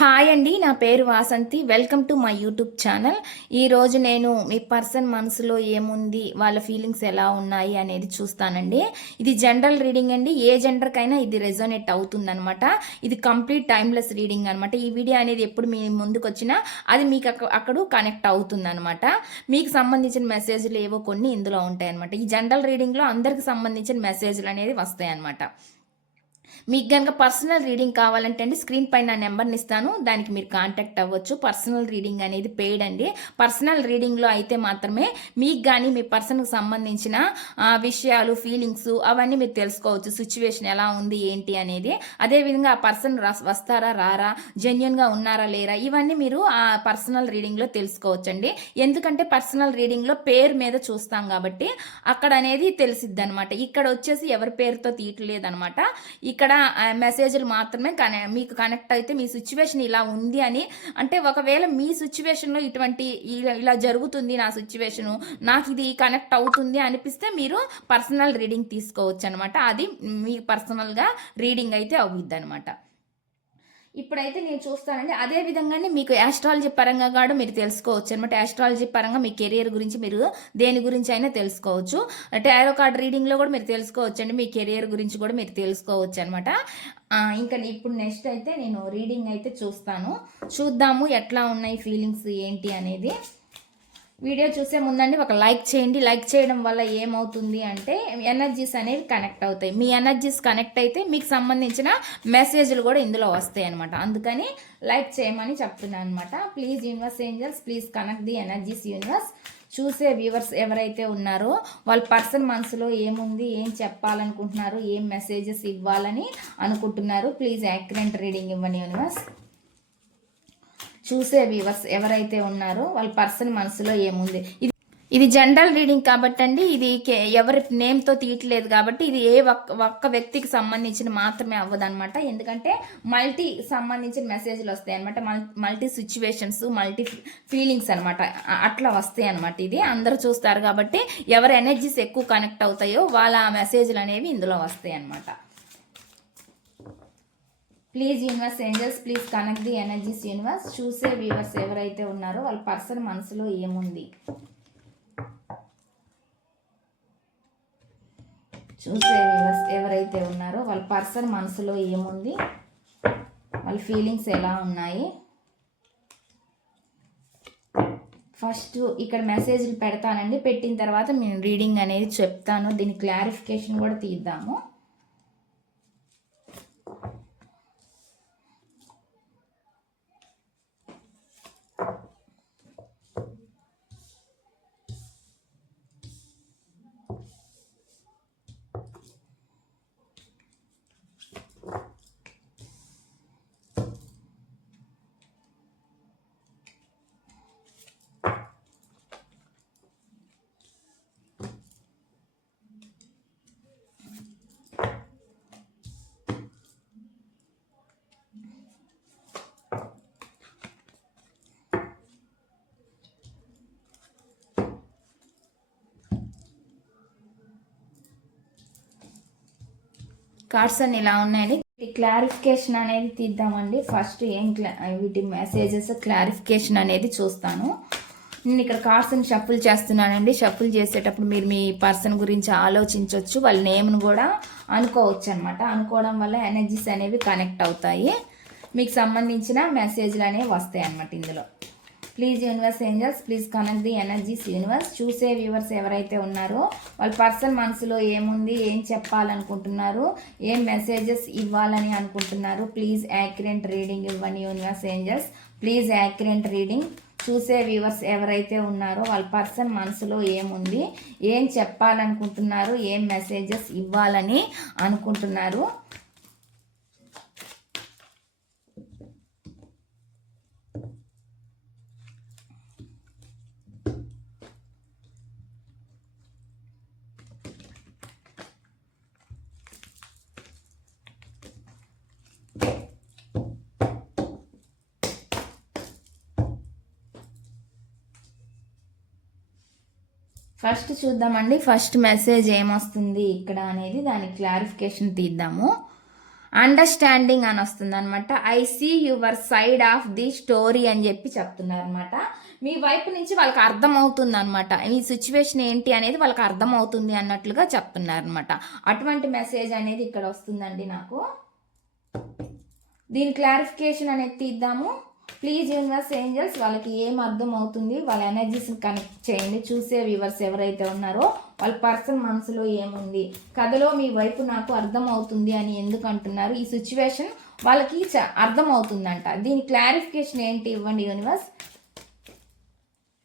Hi అండి నా పేరు Vasanthi. Welcome to my YouTube channel. ఈరోజు నేను మీ పర్సన్ మనసులో ఏముంది వాళ్ళ ఫీలింగ్స్ ఎలా ఉన్నాయి అనేది చూస్తానండి. ఇది జనరల్ రీడింగ్ అండి. ఏ జెండర్కైనా ఇది రెజోనేట్ అవుతుందనమాట ఇది కంప్లీట్ టైమ్లెస్ రీడింగ్ అనమాట ఈ వీడియో అనేది ఎప్పుడు మీ ముందుకు వచ్చినా అది మీకు అక్కడ కనెక్ట్ అవుతుందనమాట మీకు సంబంధించిన మెసేజ్లు ఏవో కొన్ని ఇందులో ఉంటాయి అనమాట ఈ జనరల్ రీడింగ్లో అందరికి సంబంధించిన మెసేజ్లు అనేది వస్తాయి అనమాట మీకు కనుక పర్సనల్ రీడింగ్ కావాలంటే అండి స్క్రీన్ పైన నా నెంబర్ని ఇస్తాను. దానికి మీరు కాంటాక్ట్ అవ్వచ్చు. పర్సనల్ రీడింగ్ అనేది పెయిడ్ అండి. పర్సనల్ రీడింగ్లో అయితే మాత్రమే మీకు కానీ మీ పర్సన్కి సంబంధించిన విషయాలు ఫీలింగ్స్ అవన్నీ మీరు తెలుసుకోవచ్చు. సిచ్యువేషన్ ఎలా ఉంది ఏంటి అనేది. అదేవిధంగా ఆ పర్సన్ వస్తారా రారా జెన్యున్గా ఉన్నారా లేరా ఇవన్నీ మీరు ఆ పర్సనల్ రీడింగ్లో తెలుసుకోవచ్చండి. ఎందుకంటే పర్సనల్ రీడింగ్లో పేరు మీద చూస్తాం కాబట్టి అక్కడ అనేది తెలిసిద్ది అనమాట ఇక్కడ వచ్చేసి ఎవరి పేరుతో తీయట్లేదనమాట ఇక్కడ ఇక్కడ మెసేజ్లు మాత్రమే కనె మీకు కనెక్ట్ అయితే మీ సిచ్యువేషన్ ఇలా ఉంది అని. అంటే ఒకవేళ మీ సిచ్యువేషన్లో ఇటువంటి ఇలా- ఇలా జరుగుతుంది నా సిచ్యువేషను నాకు ఇది కనెక్ట్ అవుతుంది అనిపిస్తే మీరు పర్సనల్ రీడింగ్ తీసుకోవచ్చు అనమాట అది మీ పర్సనల్గా రీడింగ్ అయితే అవుద్ది అనమాట ఇప్పుడైతే నేను చూస్తానండి. అదే విధంగానే మీకు యాస్ట్రాలజీ పరంగా కూడా మీరు తెలుసుకోవచ్చు అనమాట యాస్ట్రాలజీ పరంగా మీ కెరియర్ గురించి మీరు దేని గురించి అయినా తెలుసుకోవచ్చు. టారో కార్డ్ రీడింగ్లో కూడా మీరు తెలుసుకోవచ్చు అండి. మీ కెరియర్ గురించి కూడా మీరు తెలుసుకోవచ్చు అనమాట ఇంకా ఇప్పుడు నెక్స్ట్ అయితే నేను రీడింగ్ అయితే చూస్తాను. చూద్దాము ఎట్లా ఉన్నాయి ఫీలింగ్స్ ఏంటి అనేది. వీడియో చూసే ముందండి ఒక లైక్ చేయండి. లైక్ చేయడం వల్ల ఏమవుతుంది అంటే ఎనర్జీస్ అనేవి కనెక్ట్ అవుతాయి. మీ ఎనర్జీస్ కనెక్ట్ అయితే మీకు సంబంధించిన మెసేజ్లు కూడా ఇందులో వస్తాయి అనమాట అందుకని లైక్ చేయమని చెప్తున్నాను అనమాట please universe angels please connect the energies universe. చూసే వ్యూవర్స్ ఎవరైతే ఉన్నారో వాళ్ళ పర్సన్ మనసులో ఏముంది ఏం చెప్పాలనుకుంటున్నారు ఏం మెసేజెస్ ఇవ్వాలని అనుకుంటున్నారు ప్లీజ్ యాక్యురెంట్ రీడింగ్ ఇవ్వండి యూనివర్స్. చూసే వ్యూవర్స్ ఎవరైతే ఉన్నారో వాళ్ళ పర్సన్ మనసులో ఏముంది? ఇది ఇది జనరల్ రీడింగ్ కాబట్టి అండి ఇది కే- ఎవరి నేమ్తో తీయట్లేదు కాబట్టి ఇది ఏ ఒక్క ఒక్క వ్యక్తికి సంబంధించిన మాత్రమే అవ్వదనమాట ఎందుకంటే మల్టీ సంబంధించిన మెసేజ్లు వస్తాయి అనమాట మల్టీ సిచ్యువేషన్స్ మల్టీ ఫీలింగ్స్ అనమాట అట్లా వస్తాయి అనమాట ఇది. అందరూ చూస్తారు కాబట్టి ఎవరి ఎనర్జీస్ ఎక్కువ కనెక్ట్ అవుతాయో వాళ్ళ మెసేజ్లు అనేవి ఇందులో వస్తాయి అనమాట please universe angels please connect the energies universe. చూసే వ్యూవర్స్ ఎవరైతే ఉన్నారో వాళ్ళ పర్సన్ మనసులో ఏముంది? చూసే వ్యూవర్స్ ఎవరైతే ఉన్నారో వాళ్ళ పర్సన్ మనసులో ఏముంది? వాళ్ళ ఫీలింగ్స్ ఎలా ఉన్నాయి? ఫస్ట్ ఇక్కడ మెసేజ్లు పెడతానండి. పెట్టిన తర్వాత నేను రీడింగ్ అనేది చెప్తాను. దీని క్లారిఫికేషన్ కూడా తీద్దాము. కార్డ్స్ అన్ని ఇలా ఉన్నాయని క్లారిఫికేషన్ అనేది తీద్దామండి. ఫస్ట్ ఏం క్లా వీటి మెసేజెస్ క్లారిఫికేషన్ అనేది చూస్తాను. నేను ఇక్కడ కార్డ్స్ని షఫుల్ చేస్తున్నానండి. షఫుల్ చేసేటప్పుడు మీరు మీ పర్సన్ గురించి ఆలోచించవచ్చు వాళ్ళ నేమ్ను కూడా అనుకోవచ్చు అనమాట అనుకోవడం వల్ల ఎనర్జీస్ అనేవి కనెక్ట్ అవుతాయి. మీకు సంబంధించిన మెసేజ్లు అనేవి వస్తాయి అన్నమాట ఇందులో. Please universe angels please connect the energies universe. చూసే వ్యూవర్స్ ఎవరైతే ఉన్నారో వాళ్ళ పర్సన్ మనసులో ఏముంది ఏం చెప్పాలనుకుంటున్నారు ఏం మెసేజెస్ ఇవ్వాలని అనుకుంటున్నారు ప్లీజ్ యాక్యురెంట్ రీడింగ్ ఇవ్వండి universe angels. Please accurate reading. చూసే వ్యూవర్స్ ఎవరైతే ఉన్నారో వాళ్ళ పర్సన్ మనసులో ఏముంది ఏం చెప్పాలనుకుంటున్నారు ఏం మెసేజెస్ ఇవ్వాలని అనుకుంటున్నారు. ఫస్ట్ చూద్దామండి. ఫస్ట్ మెసేజ్ ఏమొస్తుంది ఇక్కడ అనేది దాని క్లారిఫికేషన్ తీద్దాము. అండర్స్టాండింగ్ అని వస్తుంది అనమాట I see your side of the story అని చెప్పి చెప్తున్నారు అనమాట మీ వైపు నుంచి వాళ్ళకి అర్థమవుతుంది అనమాట మీ సిచ్యువేషన్ ఏంటి అనేది వాళ్ళకి అర్థమవుతుంది అన్నట్లుగా చెప్తున్నారు అనమాట అటువంటి మెసేజ్ అనేది ఇక్కడ వస్తుందండి నాకు. దీని క్లారిఫికేషన్ అనేది తీద్దాము. ప్లీజ్ యూనివర్స్ ఏంజల్స్ వాళ్ళకి ఏం అర్థం అవుతుంది వాళ్ళ ఎనర్జీస్ని కనెక్ట్ చేయండి. చూసే వ్యూవర్స్ ఎవరైతే ఉన్నారో వాళ్ళ పర్సన్ మనసులో ఏముంది? కథలో మీ వైపు నాకు అర్థం అవుతుంది అని ఎందుకు అంటున్నారు? ఈ సిచ్యువేషన్ వాళ్ళకి చ- అర్థం అవుతుందంట దీని క్లారిఫికేషన్ ఏంటి ఇవ్వండి యూనివర్స్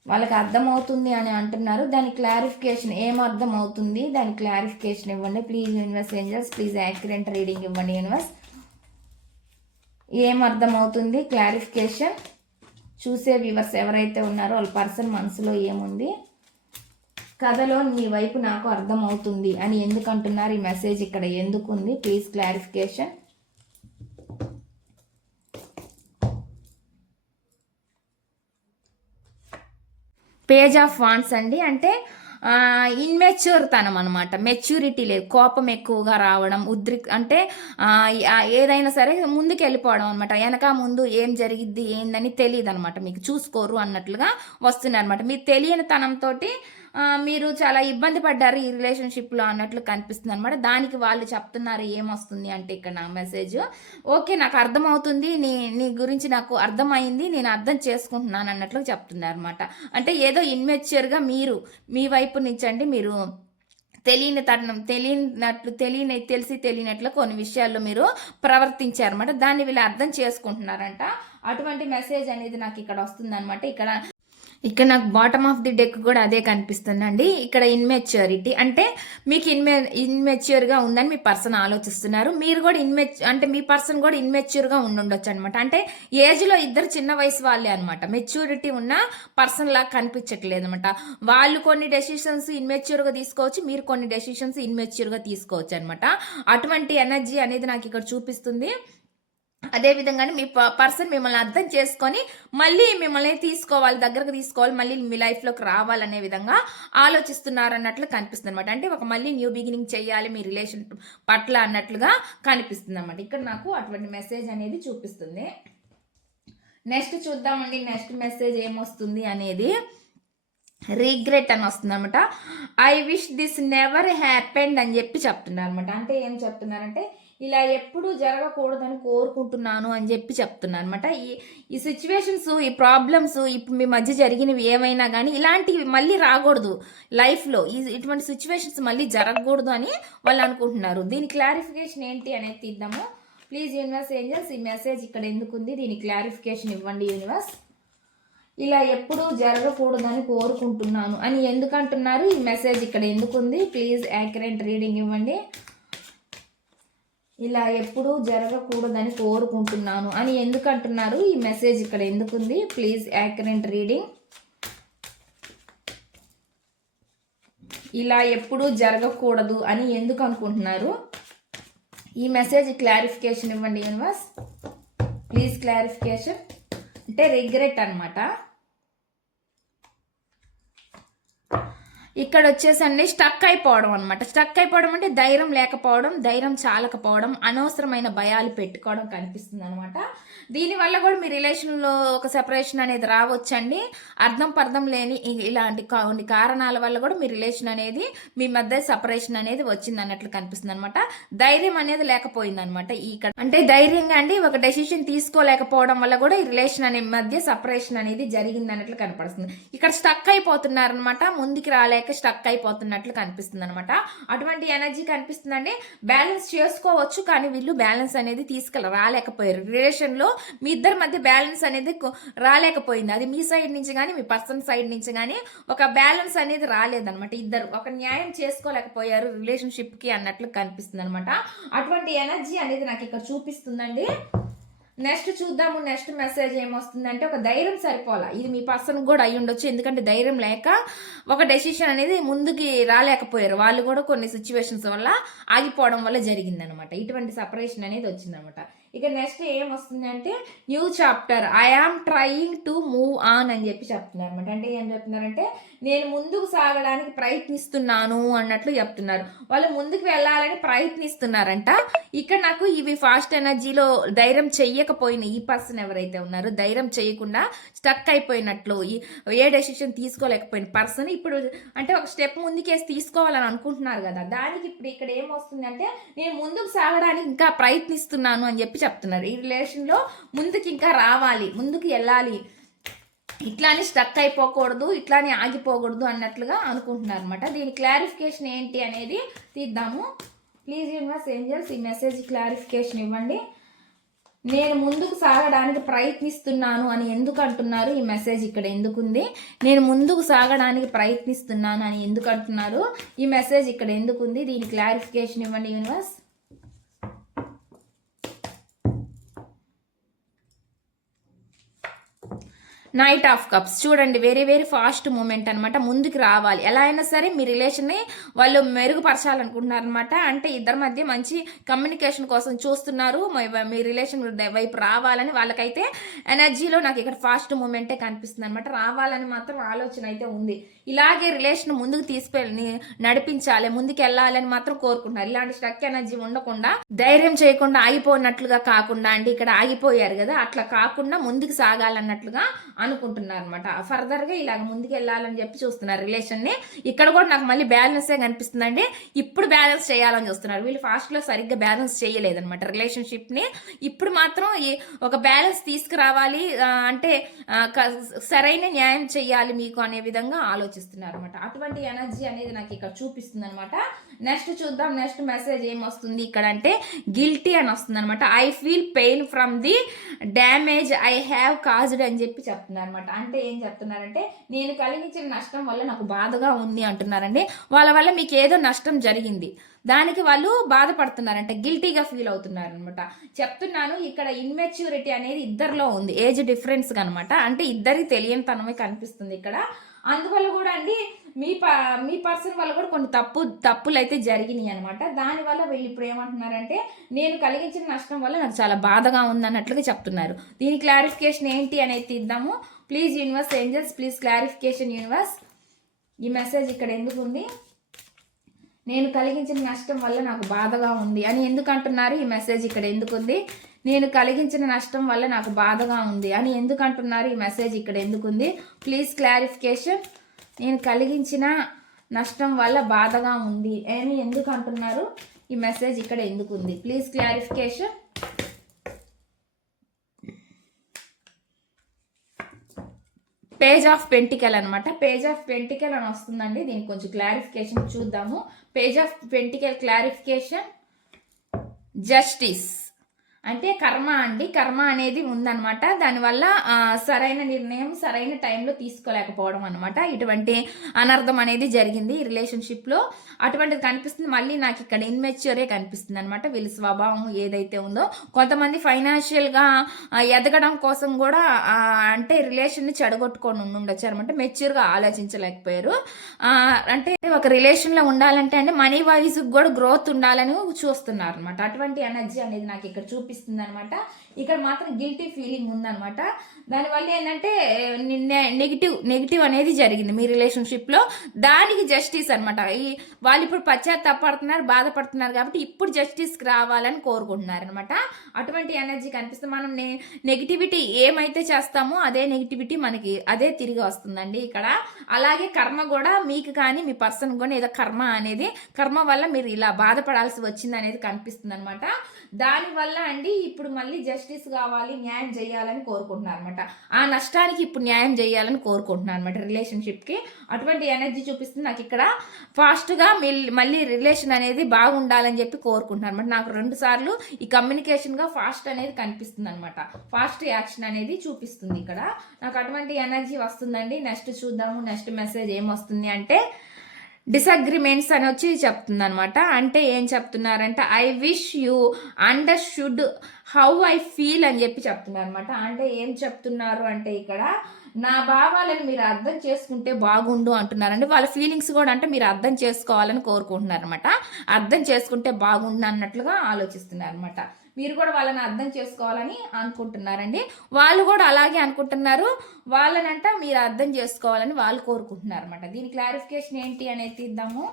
వాళ్ళకి అర్థమవుతుంది అని అంటున్నారు. దాని క్లారిఫికేషన్ ఏం అర్థం అవుతుంది దాని క్లారిఫికేషన్ ఇవ్వండి. Please universe angels please accurate reading ఇవ్వండి యూనివర్స్ ఏం అర్థమవుతుంది క్లారిఫికేషన్ చూసే వ్యూవర్స్ ఎవరైతే ఉన్నారో వాళ్ళ పర్సన్ మనసులో ఏముంది? కథలో మీ వైపు నాకు అర్థమవుతుంది అని ఎందుకు అంటున్నారు? ఈ మెసేజ్ ఇక్కడ ఎందుకు ఉంది? Please clarification page of wands అండి. అంటే ఇన్మెచ్యూర్ తనం అనమాట మెచ్యూరిటీ లేదు. కోపం ఎక్కువగా రావడం ఉద్రి అంటే ఏదైనా సరే ముందుకు వెళ్ళిపోవడం అనమాట వెనక ముందు ఏం జరిగిద్ది ఏందని తెలియదు అనమాట మీకు చూసుకోరు అన్నట్లుగా వస్తున్నారనమాట అనమాట మీ తెలియని తనంతో మీరు చాలా ఇబ్బంది పడ్డారు ఈ రిలేషన్షిప్లో అన్నట్లు కనిపిస్తుంది అనమాట దానికి వాళ్ళు చెప్తున్నారు ఏమొస్తుంది అంటే ఇక్కడ నా మెసేజ్ ఓకే నాకు అర్థమవుతుంది. నీ నీ గురించి నాకు అర్థమైంది. నేను అర్థం చేసుకుంటున్నాను అన్నట్లు చెప్తున్నారు అనమాట అంటే ఏదో ఇన్మెచ్యూర్గా మీరు మీ వైపు నుంచి అండి మీరు తెలియని తరుణం తెలియనట్లు తెలియని తెలిసి తెలియనట్లు కొన్ని విషయాల్లో మీరు ప్రవర్తించారన్నమాట దాన్ని వీళ్ళు అర్థం చేసుకుంటున్నారంట. అటువంటి మెసేజ్ అనేది నాకు ఇక్కడ వస్తుందన్నమాట. ఇక్కడ ఇక్కడ నాకు బాటమ్ ఆఫ్ ది డెక్ కూడా అదే కనిపిస్తుందండి. ఇక్కడ ఇన్మెచ్యూరిటీ అంటే మీకు ఇన్మె ఇన్మెచ్యూర్గా ఉందని మీ పర్సన్ ఆలోచిస్తున్నారు. మీరు కూడా ఇన్మెచ్ అంటే మీ పర్సన్ కూడా ఇన్మెచ్యూర్గా ఉండుండొచ్చు అనమాట అంటే ఏజ్లో ఇద్దరు చిన్న వయసు వాళ్ళే అనమాట మెచ్యూరిటీ ఉన్న పర్సన్ లాగా కనిపించట్లేదు అనమాట వాళ్ళు కొన్ని డెసిషన్స్ ఇన్మెచ్యూర్గా తీసుకోవచ్చు మీరు కొన్ని డెసిషన్స్ ఇన్మెచ్యూర్గా తీసుకోవచ్చు అనమాట అటువంటి ఎనర్జీ అనేది నాకు ఇక్కడ చూపిస్తుంది. అదే విధంగానే మీ పర్సన్ మిమ్మల్ని అర్థం చేసుకొని మళ్ళీ మిమ్మల్ని తీసుకోవాలి దగ్గరకు తీసుకోవాలి మళ్ళీ మీ లైఫ్లోకి రావాలనే విధంగా ఆలోచిస్తున్నారు అన్నట్లు కనిపిస్తుంది అనమాట అంటే ఒక మళ్ళీ న్యూ బిగినింగ్ చేయాలి మీ రిలేషన్ పట్ల అన్నట్లుగా కనిపిస్తుంది అనమాట ఇక్కడ నాకు అటువంటి మెసేజ్ అనేది చూపిస్తుంది. నెక్స్ట్ చూద్దామండి. నెక్స్ట్ మెసేజ్ ఏమొస్తుంది అనేది రిగ్రెట్ అని వస్తుంది అనమాట I wish this never happened అని చెప్పి చెప్తున్నారు అనమాట అంటే ఏం చెప్తున్నారంటే ఇలా ఎప్పుడూ జరగకూడదని కోరుకుంటున్నాను అని చెప్పి చెప్తున్నాను అనమాట ఈ ఈ సిచ్యువేషన్స్ ఈ ప్రాబ్లమ్స్ ఇప్పుడు మీ మధ్య జరిగినవి ఏమైనా కానీ ఇలాంటివి మళ్ళీ రాకూడదు లైఫ్లో ఈ ఇటువంటి సిచ్యువేషన్స్ మళ్ళీ జరగకూడదు అని వాళ్ళు అనుకుంటున్నారు. దీని క్లారిఫికేషన్ ఏంటి అనేది తీద్దాము. ప్లీజ్ యూనివర్స్ ఏంజల్స్ ఈ మెసేజ్ ఇక్కడ ఎందుకుంది దీని క్లారిఫికేషన్ ఇవ్వండి యూనివర్స్ ఇలా ఎప్పుడూ జరగకూడదని కోరుకుంటున్నాను అని ఎందుకంటున్నారు? ఈ మెసేజ్ ఇక్కడ ఎందుకుంది ప్లీజ్ యాక్యురేట్ రీడింగ్ ఇవ్వండి. ఇలా ఎప్పుడూ జరగకూడదని కోరుకుంటున్నాను అని ఎందుకు అంటున్నారు ఈ మెసేజ్ ఇక్కడ ఎందుకుంది? ప్లీజ్ యాక్యురేట్ రీడింగ్ ఇలా ఎప్పుడూ జరగకూడదు అని ఎందుకు అనుకుంటున్నారు ఈ మెసేజ్ క్లారిఫికేషన్ ఇవ్వండి యూనివర్స్ ప్లీజ్ క్లారిఫికేషన్ అంటే రిగ్రెట్ అన్నమాట. ఇక్కడ వచ్చేసండి స్టక్ అయిపోవడం అనమాట స్టక్ అయిపోవడం అంటే ధైర్యం లేకపోవడం ధైర్యం చాలకపోవడం అనవసరమైన భయాలు పెట్టుకోవడం కనిపిస్తుంది అనమాట దీనివల్ల కూడా మీ రిలేషన్లో ఒక సెపరేషన్ అనేది రావచ్చండి. అర్థం పర్థం లేని ఇలాంటి కొన్ని కారణాల వల్ల కూడా మీ రిలేషన్ అనేది మీ మధ్య సెపరేషన్ అనేది వచ్చింది అన్నట్లు కనిపిస్తుంది అనమాట ధైర్యం అనేది లేకపోయింది అనమాట ఇక్కడ. అంటే ధైర్యంగా అండి ఒక డెసిషన్ తీసుకోలేకపోవడం వల్ల కూడా ఈ రిలేషన్ అనే మధ్య సపరేషన్ అనేది జరిగింది అన్నట్లు కనపడుతుంది. ఇక్కడ స్టక్ అయిపోతున్నారనమాట ముందుకు రాలేక స్టక్ అయిపోతున్నట్లు కనిపిస్తుంది అనమాట అటువంటి ఎనర్జీ కనిపిస్తుందండి బ్యాలెన్స్ చేసుకోవచ్చు కానీ వీళ్ళు బ్యాలెన్స్ అనేది తీసుకెళ్ళ రాలేకపోయారు. రిలేషన్లో మీ ఇద్దరి మధ్య బ్యాలెన్స్ అనేది రాలేకపోయింది. అది మీ సైడ్ నుంచి కానీ మీ పర్సన్ సైడ్ నుంచి కానీ ఒక బ్యాలెన్స్ అనేది రాలేదనమాట ఇద్దరు ఒక న్యాయం చేసుకోలేకపోయారు రిలేషన్షిప్కి అన్నట్లు కనిపిస్తుంది అనమాట అటువంటి ఎనర్జీ అనేది నాకు ఇక్కడ చూపిస్తుందండి. నెక్స్ట్ చూద్దాము నెక్స్ట్ మెసేజ్ ఏమొస్తుందంటే ఒక ధైర్యం సరిపోలా ఇది మీ పర్సన్ కూడా అయి ఉండొచ్చు ఎందుకంటే ధైర్యం లేక ఒక డెసిషన్ అనేది ముందుకి రాలేకపోయారు. వాళ్ళు కూడా కొన్ని సిచ్యువేషన్స్ వల్ల ఆగిపోవడం వల్ల జరిగిందనమాట. ఇటువంటి సపరేషన్ అనేది వచ్చిందనమాట. ఇక నెక్స్ట్ ఏం అంటే new chapter I am trying to move on అని చెప్పి చెప్తున్నారు అనమాట అంటే ఏం చెప్తున్నారంటే నేను ముందుకు సాగడానికి ప్రయత్నిస్తున్నాను అన్నట్లు చెప్తున్నారు. వాళ్ళు ముందుకు వెళ్ళాలని ప్రయత్నిస్తున్నారంట. ఇక్కడ నాకు ఇవి ఫాస్ట్ ఎనర్జీలో ధైర్యం చెయ్యకపోయిన ఈ పర్సన్ ఎవరైతే ఉన్నారో ధైర్యం చేయకుండా స్టక్ అయిపోయినట్లు ఈ ఏ డెసిషన్ తీసుకోలేకపోయిన పర్సన్ ఇప్పుడు అంటే ఒక స్టెప్ ముందుకేసి తీసుకోవాలని అనుకుంటున్నారు కదా. దానికి ఇప్పుడు ఇక్కడ ఏమొస్తుందంటే అంటే నేను ముందుకు సాగడానికి ఇంకా ప్రయత్నిస్తున్నాను అని చెప్పి చెప్తున్నారు. ఈ రిలేషన్లో ముందుకు ఇంకా రావాలి ముందుకు వెళ్ళాలి. ఇట్లా అని స్టక్ అయిపోకూడదు ఇట్లా అని ఆగిపోకూడదు అన్నట్లుగా అనుకుంటున్నారు అనమాట దీని క్లారిఫికేషన్ ఏంటి అనేది తీద్దాము. ప్లీజ్ యూనివర్స్ ఏంజల్స్ ఈ మెసేజ్ క్లారిఫికేషన్ ఇవ్వండి. నేను ముందుకు సాగడానికి ప్రయత్నిస్తున్నాను అని ఎందుకు అంటున్నారు? ఈ మెసేజ్ ఇక్కడ ఎందుకుంది? నేను ముందుకు సాగడానికి ప్రయత్నిస్తున్నాను అని ఎందుకు అంటున్నారు? ఈ మెసేజ్ ఇక్కడ ఎందుకుంది? దీని క్లారిఫికేషన్ ఇవ్వండి యూనివర్స్. నైట్ ఆఫ్ కప్స్ చూడండి వెరీ వెరీ ఫాస్ట్ మూమెంట్ అనమాట ముందుకు రావాలి. ఎలా అయినా సరే మీ రిలేషన్ని వాళ్ళు మెరుగుపరచాలనుకుంటున్నారు అనమాట అంటే ఇద్దరి మధ్య మంచి కమ్యూనికేషన్ కోసం చూస్తున్నారు. మీ రిలేషన్ వైపు రావాలని వాళ్ళకైతే ఎనర్జీలో నాకు ఇక్కడ ఫాస్ట్ మూమెంటే కనిపిస్తుంది అనమాట రావాలని మాత్రం ఆలోచన అయితే ఉంది. ఇలాగే రిలేషన్ ముందుకు తీసుకెళ్ళి నడిపించాలి ముందుకు వెళ్ళాలని మాత్రం కోరుకుంటున్నారు. ఇలాంటి స్ట్రక్ ఎనర్జీ ఉండకుండా ధైర్యం చేయకుండా ఆగిపోయినట్లుగా కాకుండా అండి ఇక్కడ ఆగిపోయారు కదా అట్లా కాకుండా ముందుకు సాగాలన్నట్లుగా అనుకుంటున్నారు అనమాట ఫర్దర్గా ఇలాగ ముందుకు వెళ్ళాలని చెప్పి చూస్తున్నారు రిలేషన్ని. ఇక్కడ కూడా నాకు మళ్ళీ బ్యాలెన్సే కనిపిస్తుందండి. ఇప్పుడు బ్యాలెన్స్ చేయాలని చూస్తున్నారు. వీళ్ళు ఫాస్ట్లో సరిగ్గా బ్యాలెన్స్ చేయలేదన్నమాట రిలేషన్షిప్ని. ఇప్పుడు మాత్రం ఈ ఒక బ్యాలెన్స్ తీసుకురావాలి అంటే సరైన న్యాయం చేయాలి మీకు అనే విధంగా ఆలోచన ఆలోచిస్తున్నారు అనమాట అటువంటి ఎనర్జీ అనేది నాకు ఇక్కడ చూపిస్తుంది అనమాట నెక్స్ట్ చూద్దాం. నెక్స్ట్ మెసేజ్ ఏం వస్తుంది ఇక్కడ అంటే గిల్టీ అని వస్తుంది అనమాట I feel pain from the damage I have caused అని చెప్పి చెప్తున్నారు అనమాట అంటే ఏం చెప్తున్నారంటే నేను కలిగించిన నష్టం వల్ల నాకు బాధగా ఉంది అంటున్నారండి. వాళ్ళ వల్ల మీకు ఏదో నష్టం జరిగింది. దానికి వాళ్ళు బాధపడుతున్నారంట. గిల్టీగా ఫీల్ అవుతున్నారు అనమాట చెప్తున్నాను ఇక్కడ ఇన్మెచ్యూరిటీ అనేది ఇద్దరిలో ఉంది. ఏజ్ డిఫరెన్స్ అనమాట అంటే ఇద్దరికి తెలియని తనమే కనిపిస్తుంది ఇక్కడ. అందువల్ల కూడా అండి మీ ప మీ పర్సన్ వల్ల కూడా కొన్ని తప్పు తప్పులు అయితే జరిగినాయి అనమాట దానివల్ల వీళ్ళు ఇప్పుడు ఏమంటున్నారంటే నేను కలిగించిన నష్టం వల్ల నాకు చాలా బాధగా ఉంది అన్నట్లుగా చెప్తున్నారు. దీని క్లారిఫికేషన్ ఏంటి అనేది ఇద్దాము please universe angels please clarification universe. ఈ మెసేజ్ ఇక్కడ ఎందుకు ఉంది? నేను కలిగించిన నష్టం వల్ల నాకు బాధగా ఉంది అని ఎందుకు అంటున్నారు? ఈ మెసేజ్ ఇక్కడ ఎందుకు ఉంది? నేను కలిగించిన నష్టం వల్ల నాకు బాధగా ఉంది అని ఎందుకు అంటున్నారు ఈ మెసేజ్ ఇక్కడ ఎందుకుంది? ప్లీజ్ క్లారిఫికేషన్ నేను కలిగించిన నష్టం వల్ల బాధగా ఉంది అని ఎందుకు అంటున్నారు ఈ మెసేజ్ ఇక్కడ ఎందుకుంది? Please clarification page of pentacle అనమాట పేజ్ ఆఫ్ పెంటికల్ అని వస్తుందండి. దీనికి కొంచెం క్లారిఫికేషన్ చూద్దాము. Page of pentacle clarification justice అంటే కర్మ అండి. కర్మ అనేది ఉందన్నమాట. దానివల్ల సరైన నిర్ణయం సరైన టైంలో తీసుకోలేకపోవడం అనమాట ఇటువంటి అనర్థం అనేది జరిగింది రిలేషన్షిప్లో. అటువంటిది కనిపిస్తుంది. మళ్ళీ నాకు ఇక్కడ ఇన్మెచ్యూరే కనిపిస్తుంది అనమాట వీళ్ళ స్వభావం ఏదైతే ఉందో. కొంతమంది ఫైనాన్షియల్గా ఎదగడం కోసం కూడా అంటే రిలేషన్ని చెడగొట్టుకొని ఉండొచ్చు అనమాట మెచ్యూర్గా ఆలోచించలేకపోయారు. అంటే ఒక రిలేషన్లో ఉండాలంటే అంటే మనీ వైజ్ కూడా గ్రోత్ ఉండాలని చూస్తున్నారు అనమాట అటువంటి ఎనర్జీ అనేది నాకు ఇక్కడ అనిపిస్తుంది అనమాట ఇక్కడ మాత్రం గిల్టీ ఫీలింగ్ ఉందనమాట దానివల్ల ఏంటంటే నెగిటివ్ నెగిటివ్ అనేది జరిగింది మీ రిలేషన్షిప్లో దానికి జస్టిస్ అనమాట ఈ వాళ్ళు ఇప్పుడు పశ్చాత్తాపడుతున్నారు బాధపడుతున్నారు కాబట్టి ఇప్పుడు జస్టిస్కి రావాలని కోరుకుంటున్నారు అనమాట అటువంటి ఎనర్జీ కనిపిస్తుంది మనం నె- నెగిటివిటీ ఏమైతే చేస్తామో అదే నెగిటివిటీ మనకి అదే తిరిగి వస్తుందండి ఇక్కడ. అలాగే కర్మ కూడా మీకు కానీ మీ పర్సన్ కూడా ఏదో కర్మ అనేది కర్మ వల్ల మీరు ఇలా బాధపడాల్సి వచ్చింది అనేది కనిపిస్తుంది అనమాట దానివల్ల అండి ఇప్పుడు మళ్ళీ జస్టిస్ కావాలి న్యాయం చేయాలని కోరుకుంటున్నారు అనమాట ఆ నష్టానికి ఇప్పుడు న్యాయం చేయాలని కోరుకుంటున్నాను అనమాట రిలేషన్షిప్కి అటువంటి ఎనర్జీ చూపిస్తుంది. నాకు ఇక్కడ ఫాస్ట్గా మళ్ళీ రిలేషన్ అనేది బాగుండాలని చెప్పి కోరుకుంటున్నాను అనమాట నాకు రెండు సార్లు ఈ కమ్యూనికేషన్గా ఫాస్ట్ అనేది కనిపిస్తుంది అనమాట ఫాస్ట్ యాక్షన్ అనేది చూపిస్తుంది ఇక్కడ. నాకు అటువంటి ఎనర్జీ వస్తుందండి. నెక్స్ట్ చూద్దాము. నెక్స్ట్ మెసేజ్ ఏమొస్తుంది అంటే డిసగ్రిమెంట్స్ అని వచ్చి చెప్తుంది అనమాట అంటే ఏం చెప్తున్నారంటే I wish you understood how I feel అని చెప్పి చెప్తున్నారు అనమాట అంటే ఏం చెప్తున్నారు అంటే ఇక్కడ నా భావాలను మీరు అర్థం చేసుకుంటే బాగుండు అంటున్నారండి. వాళ్ళ ఫీలింగ్స్ కూడా అంటే మీరు అర్థం చేసుకోవాలని కోరుకుంటున్నారు అనమాట అర్థం చేసుకుంటే బాగుండు అన్నట్లుగా ఆలోచిస్తున్నారు అనమాట మీరు కూడా వాళ్ళని అర్థం చేసుకోవాలని అనుకుంటున్నారండి. వాళ్ళు కూడా అలాగే అనుకుంటున్నారు. వాళ్ళనంట మీరు అర్థం చేసుకోవాలని వాళ్ళు కోరుకుంటున్నారు అనమాట దీని క్లారిఫికేషన్ ఏంటి అనేది తీద్దాము.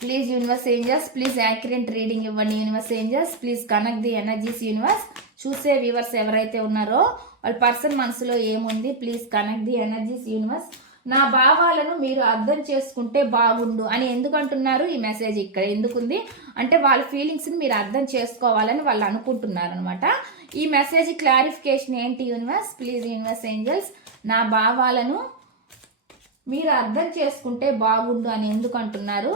Please universe angels please accurate reading ఇవ్వండి universe angels please connect the energies universe చూసే వ్యూవర్స్ ఎవరైతే ఉన్నారో వాళ్ళ పర్సన్ మనసులో ఏముంది? Please connect the energies universe నా భావాలను మీరు అర్థం చేసుకుంటే బాగుండు అని ఎందుకు అంటున్నారు ఈ మెసేజ్ ఇక్కడ? ఎందుకుంది? అంటే వాళ్ళ ఫీలింగ్స్ని మీరు అర్థం చేసుకోవాలని వాళ్ళు అనుకుంటున్నారు అనమాట ఈ మెసేజ్ క్లారిఫికేషన్ ఏంటి యూనివర్స్ ప్లీజ్ యూనివర్స్ ఏంజల్స్ నా భావాలను మీరు అర్థం చేసుకుంటే బాగుండు అని ఎందుకు అంటున్నారు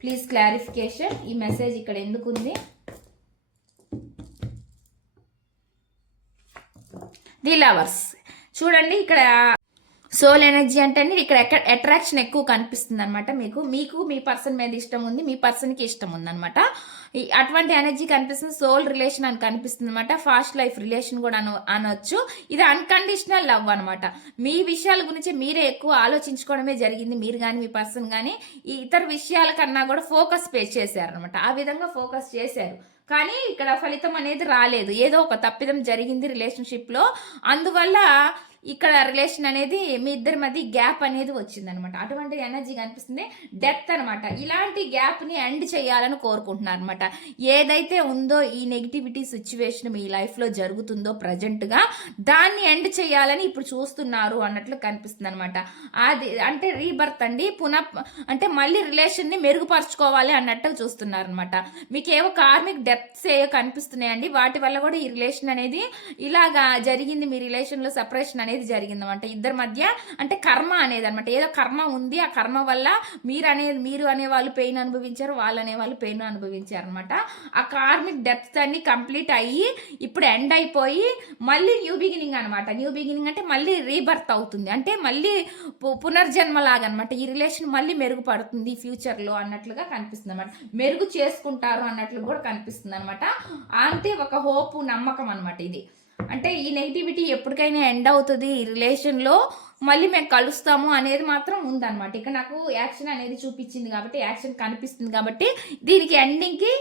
ప్లీజ్ క్లారిఫికేషన్ ఈ మెసేజ్ ఇక్కడ ఎందుకు ఉంది ది లవర్స్ చూడండి ఇక్కడ సోల్ ఎనర్జీ అంటే ఇక్కడ అట్రాక్షన్ ఎక్కువ కనిపిస్తుంది అనమాట మీకు. మీకు మీ పర్సన్ మీద ఇష్టం ఉంది మీ పర్సన్కి ఇష్టం ఉందనమాట ఈ- అటువంటి ఎనర్జీ కనిపిస్తుంది సోల్ రిలేషన్ అని కనిపిస్తుంది అనమాట ఫాస్ట్ లైఫ్ రిలేషన్ కూడా అను అనొచ్చు. ఇది అన్కండిషనల్ లవ్ అనమాట మీ విషయాల గురించి మీరే ఎక్కువ ఆలోచించుకోవడమే జరిగింది మీరు కానీ మీ పర్సన్ కానీ ఈ ఇతర విషయాల కన్నా కూడా ఫోకస్ పే చేశారు అనమాట ఆ విధంగా ఫోకస్ చేశారు. కానీ ఇక్కడ ఫలితం అనేది రాలేదు. ఏదో ఒక తప్పిదం జరిగింది రిలేషన్షిప్లో అందువల్ల ఇక్కడ రిలేషన్ అనేది మీ ఇద్దరి మధ్య గ్యాప్ అనేది వచ్చిందనమాట. అటువంటి ఎనర్జీ కనిపిస్తుంది. డెత్ అనమాట. ఇలాంటి గ్యాప్ని ఎండ్ చేయాలని కోరుకుంటున్నారు అనమాట ఏదైతే ఉందో ఈ నెగిటివిటీ సిచ్యువేషన్ మీ లైఫ్లో జరుగుతుందో ప్రజెంట్గా దాన్ని ఎండ్ చేయాలని ఇప్పుడు చూస్తున్నారు అన్నట్లు కనిపిస్తుంది అనమాట అది అంటే రీబర్త్ అండి. పునః అంటే మళ్ళీ రిలేషన్ని మెరుగుపరచుకోవాలి అన్నట్టు చూస్తున్నారు అనమాట మీకు ఏవో కార్మిక్ డెప్త్స్ ఏవో కనిపిస్తున్నాయండి. వాటి వల్ల కూడా ఈ రిలేషన్ అనేది ఇలాగా జరిగింది. మీ రిలేషన్లో సపరేషన్ అనేది జరిగింది అనమాట ఇద్దరి మధ్య అంటే కర్మ అనేది అనమాట ఏదో కర్మ ఉంది ఆ కర్మ వల్ల మీరు అనే మీరు అనే వాళ్ళు పెయిన్ అనుభవించారు వాళ్ళు అనే వాళ్ళు పెయిన్ అనుభవించారు అనమాట ఆ కార్మిక్ డెప్త్ అన్ని కంప్లీట్ అయ్యి ఇప్పుడు ఎండ్ అయిపోయి మళ్ళీ న్యూ బిగినింగ్ అనమాట న్యూ బిగినింగ్ అంటే మళ్ళీ రీబర్త్ అవుతుంది. అంటే మళ్ళీ పు- పునర్జన్మ లాగా అనమాట ఈ రిలేషన్ మళ్ళీ మెరుగుపడుతుంది ఫ్యూచర్లో అన్నట్లుగా కనిపిస్తుంది అనమాట మెరుగు చేసుకుంటారు అన్నట్లు కూడా కనిపిస్తుంది అనమాట అంతే ఒక హోప్ నమ్మకం అనమాట ఇది. అంటే ఈ నెగిటివిటీ ఎప్పటికైనా ఎండ్ అవుతుంది ఈ రిలేషన్లో మళ్ళీ మేము కలుస్తాము అనేది మాత్రం ఉందన్నమాట. ఇక్కడ నాకు యాక్షన్ అనేది చూపించింది కాబట్టి యాక్షన్ కనిపిస్తుంది కాబట్టి దీనికి ఎండింగ్కి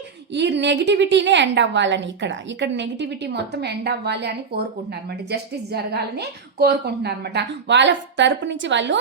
ఈ నెగిటివిటీనే ఎండ్ అవ్వాలని ఇక్కడ. ఇక్కడ నెగిటివిటీ మొత్తం ఎండ్ అవ్వాలి అని కోరుకుంటున్నారు అనమాట జస్టిస్ జరగాలని కోరుకుంటున్నారు అనమాట వాళ్ళ తరపు నుంచి వాళ్ళు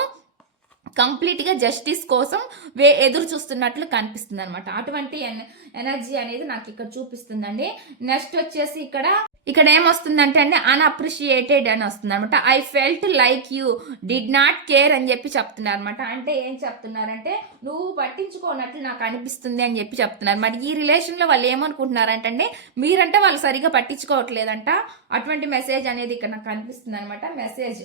కంప్లీట్గా జస్టిస్ కోసం వే ఎదురు చూస్తున్నట్లు కనిపిస్తుంది అనమాట అటువంటి ఎన- ఎనర్జీ అనేది నాకు ఇక్కడ చూపిస్తుందండి. నెక్స్ట్ వచ్చేసి ఇక్కడ ఇక్కడ ఏమొస్తుందంటే అండి అన్అప్రిషియేటెడ్ అని వస్తుంది అనమాట I felt like you did not care అని చెప్పి చెప్తున్నారు అనమాట అంటే ఏం చెప్తున్నారంటే నువ్వు పట్టించుకోనట్లు నాకు అనిపిస్తుంది అని చెప్పి చెప్తున్నారు మరి ఈ రిలేషన్లో వాళ్ళు ఏమనుకుంటున్నారంటే అండి మీరంటే వాళ్ళు సరిగా పట్టించుకోవట్లేదంట. అటువంటి మెసేజ్ అనేది ఇక్కడ నాకు కనిపిస్తుంది అనమాట మెసేజ్.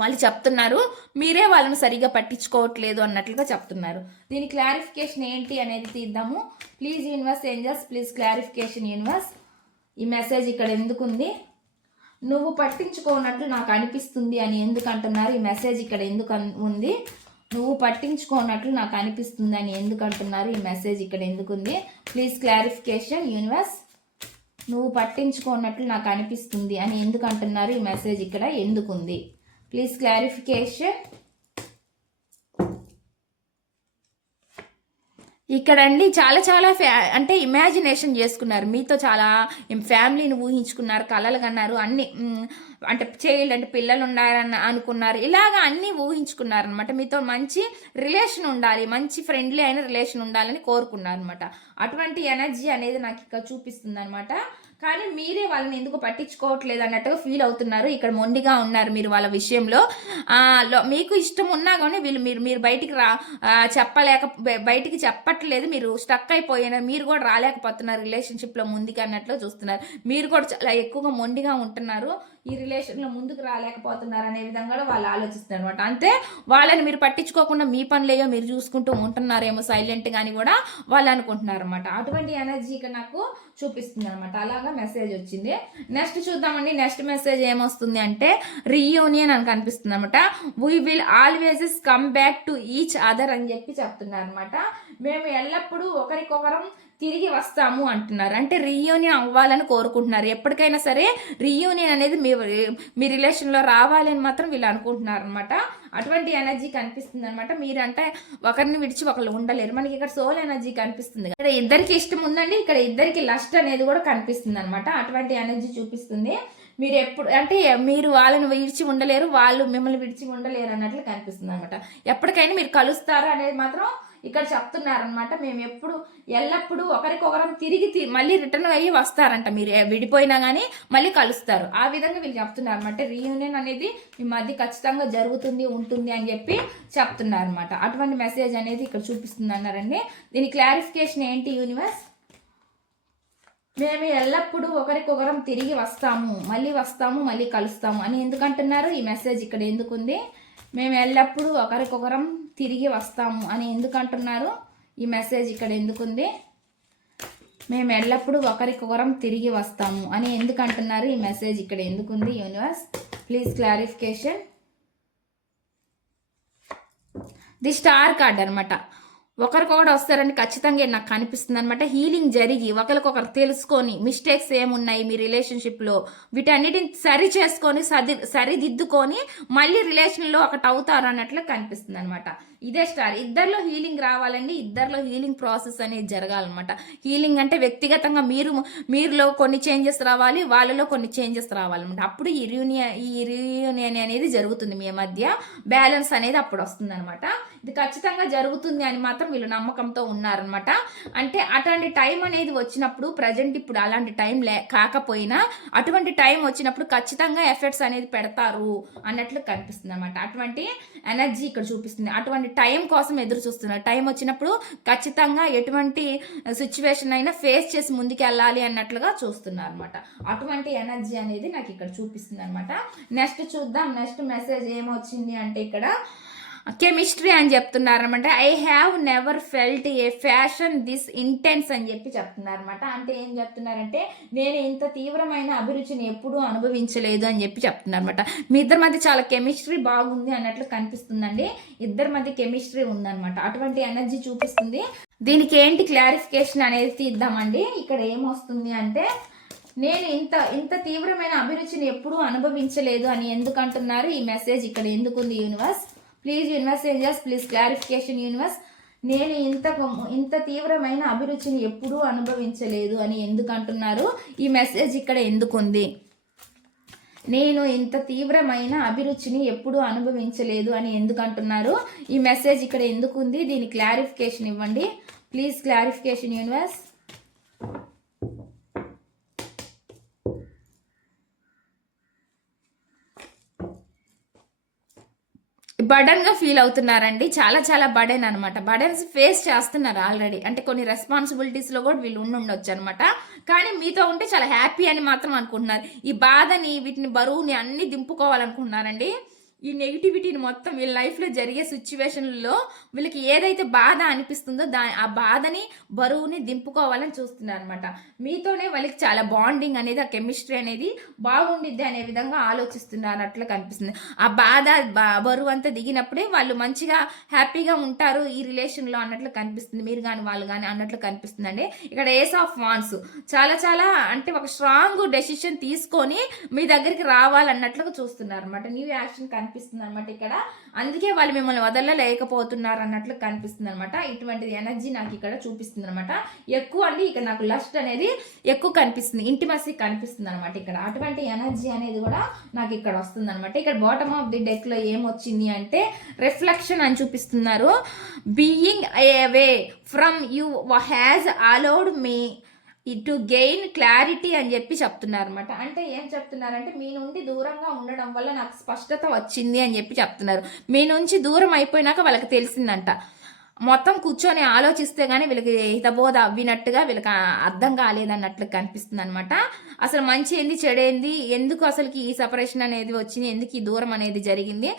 వాళ్ళు చెప్తున్నారు మీరే వాళ్ళని సరిగా పట్టించుకోవట్లేదు అన్నట్లుగా చెప్తున్నారు. దీని క్లారిఫికేషన్ ఏంటి అనేది తీద్దాము. Please universe angels please clarification universe ఈ మెసేజ్ ఇక్కడ ఎందుకుంది? నువ్వు పట్టించుకోనట్లు నాకు అనిపిస్తుంది అని ఎందుకు అంటున్నారు? ఈ మెసేజ్ ఇక్కడ ఎందుకు ఉంది? నువ్వు పట్టించుకోనట్లు నాకు అనిపిస్తుంది అని ఎందుకు అంటున్నారు? ఈ మెసేజ్ ఇక్కడ ఎందుకుంది? ప్లీజ్ క్లారిఫికేషన్ యూనివర్స్ నువ్వు పట్టించుకోనట్లు నాకు అనిపిస్తుంది అని ఎందుకు అంటున్నారు? ఈ మెసేజ్ ఇక్కడ ఎందుకుంది? ప్లీజ్ క్లారిఫికేషన్ ఇక్కడ అండి చాలా చాలా ఫ్యా అంటే ఇమాజినేషన్ చేసుకున్నారు. మీతో చాలా ఫ్యామిలీని ఊహించుకున్నారు కళలు కన్నారు అన్ని. అంటే చైల్డ్ అంటే పిల్లలు ఉన్నారని అనుకున్నారు. ఇలాగా అన్నీ ఊహించుకున్నారు అనమాట మీతో మంచి రిలేషన్ ఉండాలి మంచి ఫ్రెండ్లీ అయిన రిలేషన్ ఉండాలని కోరుకున్నారు అనమాట అటువంటి ఎనర్జీ అనేది నాకు ఇక్కడ చూపిస్తుంది అనమాట కానీ మీరే వాళ్ళని ఎందుకు పట్టించుకోవట్లేదు అన్నట్టుగా ఫీల్ అవుతున్నారు. ఇక్కడ మొండిగా ఉన్నారు మీరు వాళ్ళ విషయంలో. మీకు ఇష్టం ఉన్నా కానీ వీళ్ళు మీరు మీరు బయటికి రా చెప్పలేక బయటికి చెప్పట్లేదు. మీరు స్టక్ అయిపోయినారు మీరు కూడా రాలేకపోతున్నారు రిలేషన్షిప్లో ముందుకు అన్నట్లు చూస్తున్నారు. మీరు కూడా చాలా ఎక్కువగా మొండిగా ఉంటున్నారు. ఈ రిలేషన్లో ముందుకు రాలేకపోతున్నారు అనే విధంగా కూడా వాళ్ళు ఆలోచిస్తున్నారు అనమాట అంటే వాళ్ళని మీరు పట్టించుకోకుండా మీ పనులేయో మీరు చూసుకుంటూ ఉంటున్నారేమో సైలెంట్ అని కూడా వాళ్ళు అనుకుంటున్నారు అనమాట అటువంటి ఎనర్జీ నాకు చూపిస్తుంది అనమాట అలాగా మెసేజ్ వచ్చింది. నెక్స్ట్ చూద్దామండి. నెక్స్ట్ మెసేజ్ ఏమొస్తుంది అంటే రీయూనియన్ అని కనిపిస్తుంది అనమాట we will always come back to each other అని చెప్పి చెప్తున్నారు అనమాట మేము ఎల్లప్పుడూ ఒకరికొకరం తిరిగి వస్తాము అంటున్నారు. అంటే రీయూనియన్ అవ్వాలని కోరుకుంటున్నారు. ఎప్పటికైనా సరే రీయూనియన్ అనేది మీ మీ రిలేషన్లో రావాలని మాత్రం వీళ్ళు అనుకుంటున్నారు అనమాట అటువంటి ఎనర్జీ కనిపిస్తుంది అనమాట మీరంటే ఒకరిని విడిచి ఒకరు ఉండలేరు. మనకి ఇక్కడ సోల్ ఎనర్జీ కనిపిస్తుంది. ఇక్కడ ఇద్దరికి ఇష్టం ఉందండి. ఇక్కడ ఇద్దరికి లస్ట్ అనేది కూడా కనిపిస్తుంది అనమాట అటువంటి ఎనర్జీ చూపిస్తుంది. మీరు ఎప్పుడు అంటే మీరు వాళ్ళని విడిచి ఉండలేరు. వాళ్ళు మిమ్మల్ని విడిచి ఉండలేరు అన్నట్లు కనిపిస్తుంది అనమాట ఎప్పటికైనా మీరు కలుస్తారు అనేది మాత్రం ఇక్కడ చెప్తున్నారనమాట మేము ఎప్పుడు ఎల్లప్పుడూ ఒకరికొకరం తిరిగి తి- మళ్ళీ రిటర్న్ అయ్యి వస్తారంట. మీరు విడిపోయినా కానీ మళ్ళీ కలుస్తారు. ఆ విధంగా వీళ్ళు చెప్తున్నారు అనమాట రీయూనియన్ అనేది మీ మధ్య ఖచ్చితంగా జరుగుతుంది ఉంటుంది అని చెప్పి చెప్తున్నారు అనమాట అటువంటి మెసేజ్ అనేది ఇక్కడ చూపిస్తుంది అన్నారండి దీని క్లారిఫికేషన్ ఏంటి యూనివర్స్? మేము ఎల్లప్పుడూ ఒకరికొకరం తిరిగి వస్తాము మళ్ళీ వస్తాము మళ్ళీ కలుస్తాము అని ఎందుకంటున్నారు? ఈ మెసేజ్ ఇక్కడ ఎందుకుంది? మేము ఎల్లప్పుడూ ఒకరికొకరం తిరిగి వస్తాము అని ఎందుకంటున్నారు? ఈ మెసేజ్ ఇక్కడ ఎందుకుంది? మేము ఎల్లప్పుడూ ఒకరికొకరం తిరిగి వస్తాము అని ఎందుకంటున్నారు? ఈ మెసేజ్ ఇక్కడ ఎందుకుంది? Universe please clarification the star card అనమాట ఒకరికొకరు వస్తారని ఖచ్చితంగా నాకు కనిపిస్తుంది అనమాట హీలింగ్ జరిగి ఒకరికొకరు తెలుసుకొని మిస్టేక్స్ ఏమున్నాయి మీ రిలేషన్షిప్లో వీటన్నిటిని సరి చేసుకొని సరి సరిదిద్దుకొని మళ్ళీ రిలేషన్లో ఒకటి అవుతారు అన్నట్లు కనిపిస్తుంది అనమాట ఇదే స్టార్. ఇద్దరిలో హీలింగ్ రావాలండి ఇద్దరిలో హీలింగ్ ప్రాసెస్ అనేది జరగాలన్నమాట. హీలింగ్ అంటే వ్యక్తిగతంగా మీరు మీరులో కొన్ని చేంజెస్ రావాలి వాళ్ళలో కొన్ని చేంజెస్ రావాలన్నమాట. అప్పుడు ఈ రియూనియన్ ఈ రియూనియన్ అనేది జరుగుతుంది మీ మధ్య. బ్యాలెన్స్ అనేది అప్పుడు వస్తుంది అనమాట ఇది ఖచ్చితంగా జరుగుతుంది అని మాత్రం వీళ్ళు నమ్మకంతో ఉన్నారనమాట అంటే అటువంటి టైం అనేది వచ్చినప్పుడు ప్రజెంట్ ఇప్పుడు అలాంటి టైం లే కాకపోయినా అటువంటి టైం వచ్చినప్పుడు ఖచ్చితంగా ఎఫెక్ట్స్ అనేది పెడతారు అన్నట్లు కనిపిస్తుంది అనమాట అటువంటి ఎనర్జీ ఇక్కడ చూపిస్తుంది. అటువంటి టైం కోసం ఎదురు చూస్తున్నారు. టైం వచ్చినప్పుడు ఖచ్చితంగా ఎటువంటి సిచ్యువేషన్ అయినా ఫేస్ చేసి ముందుకు వెళ్ళాలి అన్నట్లుగా చూస్తున్నారు అనమాట అటువంటి ఎనర్జీ అనేది నాకు ఇక్కడ చూపిస్తుంది అనమాట నెక్స్ట్ చూద్దాం. నెక్స్ట్ మెసేజ్ ఏమొచ్చింది అంటే ఇక్కడ కెమిస్ట్రీ అని చెప్తున్నారనమాట. I have never felt a passion this intense అని చెప్పి చెప్తున్నారనమాట. అంటే ఏం చెప్తున్నారంటే నేను ఇంత తీవ్రమైన అభిరుచిని ఎప్పుడూ అనుభవించలేదు అని చెప్పి చెప్తున్నారనమాట. మీ ఇద్దరి మధ్య చాలా కెమిస్ట్రీ బాగుంది అన్నట్లు కనిపిస్తుందండి. ఇద్దరి మధ్య కెమిస్ట్రీ ఉందన్నమాట అటువంటి ఎనర్జీ చూపిస్తుంది. దీనికి ఏంటి క్లారిఫికేషన్ అనేది తీద్దామండి. ఇక్కడ ఏమొస్తుంది అంటే నేను ఇంత ఇంత తీవ్రమైన అభిరుచిని ఎప్పుడూ అనుభవించలేదు అని ఎందుకంటున్నారు ఈ మెసేజ్ ఇక్కడ ఎందుకుంది universe? Please universe angels please clarification universe నేను ఇంత ఇంత తీవ్రమైన అభిరుచిని ఎప్పుడూ అనుభవించలేదు అని ఎందుకు అంటున్నారు? ఈ మెసేజ్ ఇక్కడ ఎందుకుంది నేను ఇంత తీవ్రమైన అభిరుచిని ఎప్పుడూ అనుభవించలేదు అని ఎందుకు అంటున్నారు? ఈ మెసేజ్ ఇక్కడ ఎందుకుంది దీని క్లారిఫికేషన్ ఇవ్వండి. ప్లీజ్ క్లారిఫికేషన్ యూనివర్స్ బడన్గా ఫీల్ అవుతున్నారండి. చాలా చాలా బడెన్ అనమాట బడన్స్ ఫేస్ చేస్తున్నారు ఆల్రెడీ. అంటే కొన్ని రెస్పాన్సిబిలిటీస్లో కూడా వీళ్ళు ఉండి ఉండొచ్చు అనమాట కానీ మీతో ఉంటే చాలా హ్యాపీ అని మాత్రం అనుకుంటున్నారు. ఈ బాధని వీటిని బరువుని అన్ని దింపుకోవాలనుకుంటున్నారండి. ఈ నెగిటివిటీని మొత్తం వీళ్ళ లైఫ్లో జరిగే సిచ్యువేషన్లో వీళ్ళకి ఏదైతే బాధ అనిపిస్తుందో దా ఆ బాధని బరువుని దింపుకోవాలని చూస్తున్నారు అనమాట మీతోనే వాళ్ళకి చాలా బాండింగ్ అనేది ఆ కెమిస్ట్రీ అనేది బాగుండిద్ది అనే విధంగా ఆలోచిస్తున్నారట్లు కనిపిస్తుంది. ఆ బాధ బరువు అంతా దిగినప్పుడే వాళ్ళు మంచిగా హ్యాపీగా ఉంటారు ఈ రిలేషన్లో అన్నట్లు కనిపిస్తుంది. మీరు కానీ వాళ్ళు కానీ అన్నట్లు కనిపిస్తుందండి. ఇక్కడ ఏస్ ఆఫ్ వాన్స్ చాలా చాలా అంటే ఒక స్ట్రాంగ్ డెసిషన్ తీసుకొని మీ దగ్గరికి రావాలన్నట్లుగా చూస్తున్నారు అనమాట న్యూ యాక్షన్ కనిపిస్తుంది అనమాట ఇక్కడ. అందుకే వాళ్ళు మిమ్మల్ని వదలలేకపోతున్నారు అన్నట్లు కనిపిస్తుంది అనమాట ఇటువంటి ఎనర్జీ నాకు ఇక్కడ చూపిస్తుంది అనమాట ఎక్కువ అండి ఇక్కడ నాకు లస్ట్ అనేది ఎక్కువ కనిపిస్తుంది ఇంటిమసీ కనిపిస్తుంది అనమాట ఇక్కడ. అటువంటి ఎనర్జీ అనేది కూడా నాకు ఇక్కడ వస్తుంది అనమాట ఇక్కడ బాటమ్ ఆఫ్ ది డెక్లో ఏమొచ్చింది అంటే రిఫ్లెక్షన్ అని చూపిస్తున్నారు. Being away from you has allowed me to gain clarity అని చెప్పి చెప్తున్నారు అనమాట అంటే ఏం చెప్తున్నారంటే మీ నుండి దూరంగా ఉండడం వల్ల నాకు స్పష్టత వచ్చింది అని చెప్పి చెప్తున్నారు. మీ నుంచి దూరం అయిపోయినాక వాళ్ళకి తెలిసిందంట. మొత్తం కూర్చొని ఆలోచిస్తే కానీ వీళ్ళకి హితబోధ అవ్వినట్టుగా వీళ్ళకి అర్థం కాలేదన్నట్లు కనిపిస్తుంది అనమాట అసలు మంచి ఏంది చెడేంది ఎందుకు అసలుకి ఈ సపరేషన్ అనేది వచ్చింది ఎందుకు ఈ దూరం అనేది జరిగింది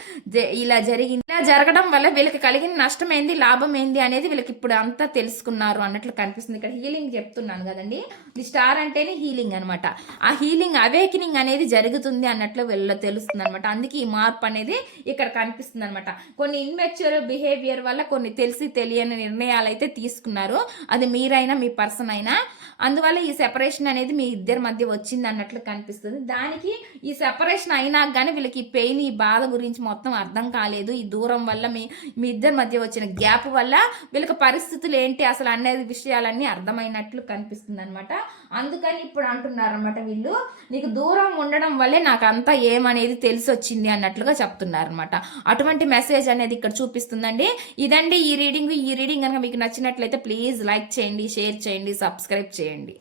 ఇలా జరిగింది ఇలా జరగడం వల్ల వీళ్ళకి కలిగిన నష్టం ఏంది లాభం ఏంది అనేది వీళ్ళకి ఇప్పుడు అంతా తెలుసుకున్నారు అన్నట్లు కనిపిస్తుంది. ఇక్కడ హీలింగ్ చెప్తున్నాను కదండి. ది స్టార్ అంటేనే హీలింగ్ అనమాట ఆ హీలింగ్ అవేకినింగ్ అనేది జరుగుతుంది అన్నట్లు వీళ్ళలో తెలుస్తుంది అనమాట అందుకే ఈ మార్పు అనేది ఇక్కడ కనిపిస్తుంది అనమాట కొన్ని ఇన్మెచ్యూర్ బిహేవియర్ వల్ల కొన్ని తెలిసి తెలియని నిర్ణయాలు అయితే తీసుకున్నారు. అది మీరైనా మీ పర్సన్ అయినా. అందువల్ల ఈ సెపరేషన్ అనేది మీ ఇద్దరి మధ్య వచ్చింది అన్నట్లు కనిపిస్తుంది. దానికి ఈ సెపరేషన్ అయినా కానీ వీళ్ళకి ఈ పెయిన్ ఈ బాధ గురించి మొత్తం అర్థం కాలేదు. ఈ దూరం వల్ల మీ మీ ఇద్దరి మధ్య వచ్చిన గ్యాప్ వల్ల వీళ్ళకి పరిస్థితులు ఏంటి అసలు అనేది విషయాలన్నీ అర్థమైనట్లు కనిపిస్తుంది అనమాట అందుకని ఇప్పుడు అంటున్నారనమాట వీళ్ళు నీకు దూరం ఉండడం వల్లే నాకు అంతా ఏమనేది తెలిసి వచ్చింది అన్నట్లుగా చెప్తున్నారు అనమాట అటువంటి మెసేజ్ అనేది ఇక్కడ చూపిస్తుందండి. ఇదండి ఈ రీడింగ్. ఈ రీడింగ్ కనుక మీకు నచ్చినట్లయితే ప్లీజ్ లైక్ చేయండి షేర్ చేయండి సబ్స్క్రైబ్ చేయండి.